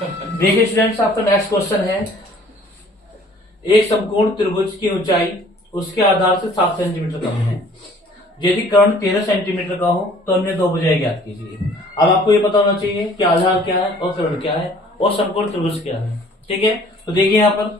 देखिए स्टूडेंट्स, आपका next question है, एक समकोण त्रिभुज की ऊंचाई उसके आधार से 7 सेंटीमीटर कम है। यदि कर्ण 13 सेंटीमीटर का हो तो अन्य दो भुजाएं ज्ञात कीजिए। अब आपको ये पता होना चाहिए कि आधार क्या है और कर्ण क्या है और समकोण त्रिभुज क्या है। ठीक है, तो देखिए यहाँ पर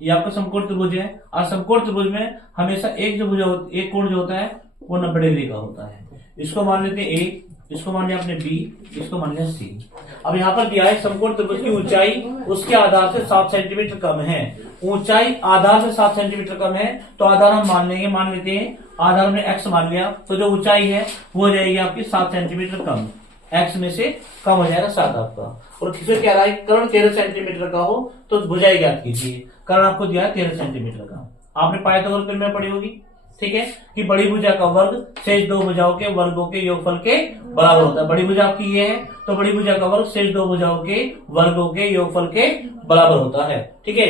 ये आपका समकोण त्रिभुज है और समकोण त्रिभुज में हमेशा एक एक कोण जो होता है वो 90 डिग्री का होता है। इसको मान लेते हैं ए, इसको मान लिया आपने बी, इसको मान लिया सी। अब यहाँ पर दिया है समकोण त्रिभुज की ऊंचाई उसके आधार से 7 सेंटीमीटर कम है। ऊंचाई आधार से 7 सेंटीमीटर कम है तो आधार हम मान लेते हैं, आधार में एक्स मान लिया तो जो ऊंचाई है वो हो जाएगी आपकी 7 सेंटीमीटर कम। एक्स में से कम हो जाएगा 7 आपका। और किसे कह रहा है कर्ण 13 सेंटीमीटर का हो तो भुजाएं ज्ञात कीजिए। कर्ण आपको दिया है 13 सेंटीमीटर का, आपने पाइथागोरस प्रमेय पढ़ी होगी। ठीक है, कि बड़ी भुजा का वर्ग शेष दो भुजाओं के वर्गों के योगफल के बराबर होता है। बड़ी भुजा आपकी ये है तो बड़ी भुजा का वर्ग शेष दो भुजाओं के वर्गों के योगफल के बराबर होता है। ठीक है,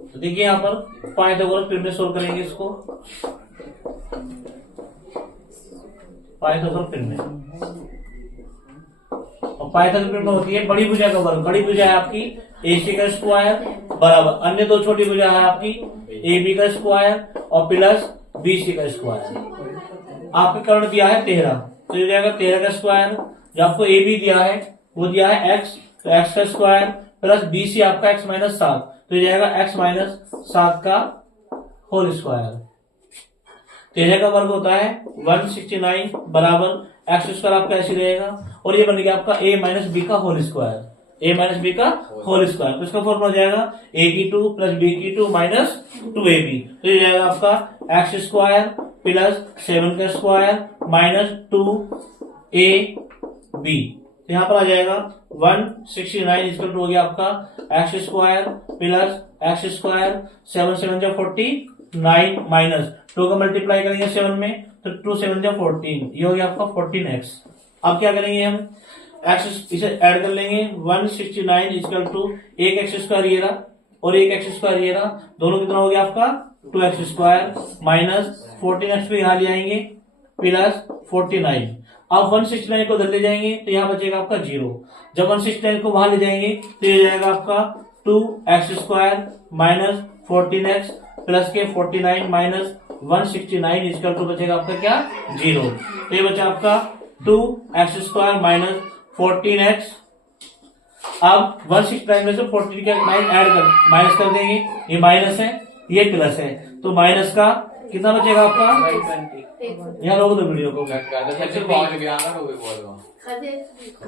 तो देखिए यहाँ पर पाइथागोरस प्रमेय सोल्व करेंगे इसको। पाइथागोरस प्रमेय और पाइथागोरस प्रमेय होती है बड़ी भुजा का वर्ग। बड़ी भुजा है आपकी AC का स्क्वायर बराबर अन्य दो छोटी भुजा है आपकी AB का स्क्वायर और प्लस BC का स्क्वायर। आपका कर्ण दिया है 13 तो ये जाएगा 13 का स्क्वायर। जो आपको AB दिया है वो दिया है x, तो x का स्क्वायर प्लस BC आपका x माइनस 7 तो ये जाएगा x माइनस 7 का होल स्क्वायर। 13 का वर्ग होता है 169 बराबर x स्क्वायर आपका ऐसे रहेगा और ये बन गया आपका a माइनस बी का whole square. a minus b का होल स्क्वायर तो इसका फॉर्मूला हो जाएगा a की 2 प्लस b की 2 माइनस 2ab तो ये जाएगा आपका x स्क्वायर प्लस 7 का स्क्वायर माइनस 2ab। तो यहाँ पर आ जाएगा 169 इक्वल टू हो गया आपका x square plus x square 7 7 जा 49 माइनस 2 का मल्टीप्लाई करेंगे 7 में तो 2 7 जा 14 ये हो गया आपका 14x। अब क्या करेंगे हम x इसे ऐड कर लेंगे 169 इक्वल टू एक एक्स स्क्वायर ये रहा और एक एक्स स्क्वायर ये रहा, दोनों कितना हो गया आपका 2x स्क्वायर माइनस 14x को यहाँ ले आएंगे प्लस 49। अब 169 को इधर ले जाएंगे तो यहाँ बचेगा आपका 0। जब 169 को वहां ले जाएंगे तो ये जाएगा आपका 2x square minus 14x plus के 49 माइनस 169 इक्वल टू बचेगा आपका क्या 0। तो ये बचा आपका 2x स्क्वायर माइनस 14x। अब 169 में से 14 के 9 ऐड कर माइनस कर देंगे, ये माइनस है ये प्लस है तो माइनस का कितना बचेगा आपका। यहाँ रोक दो वीडियो को।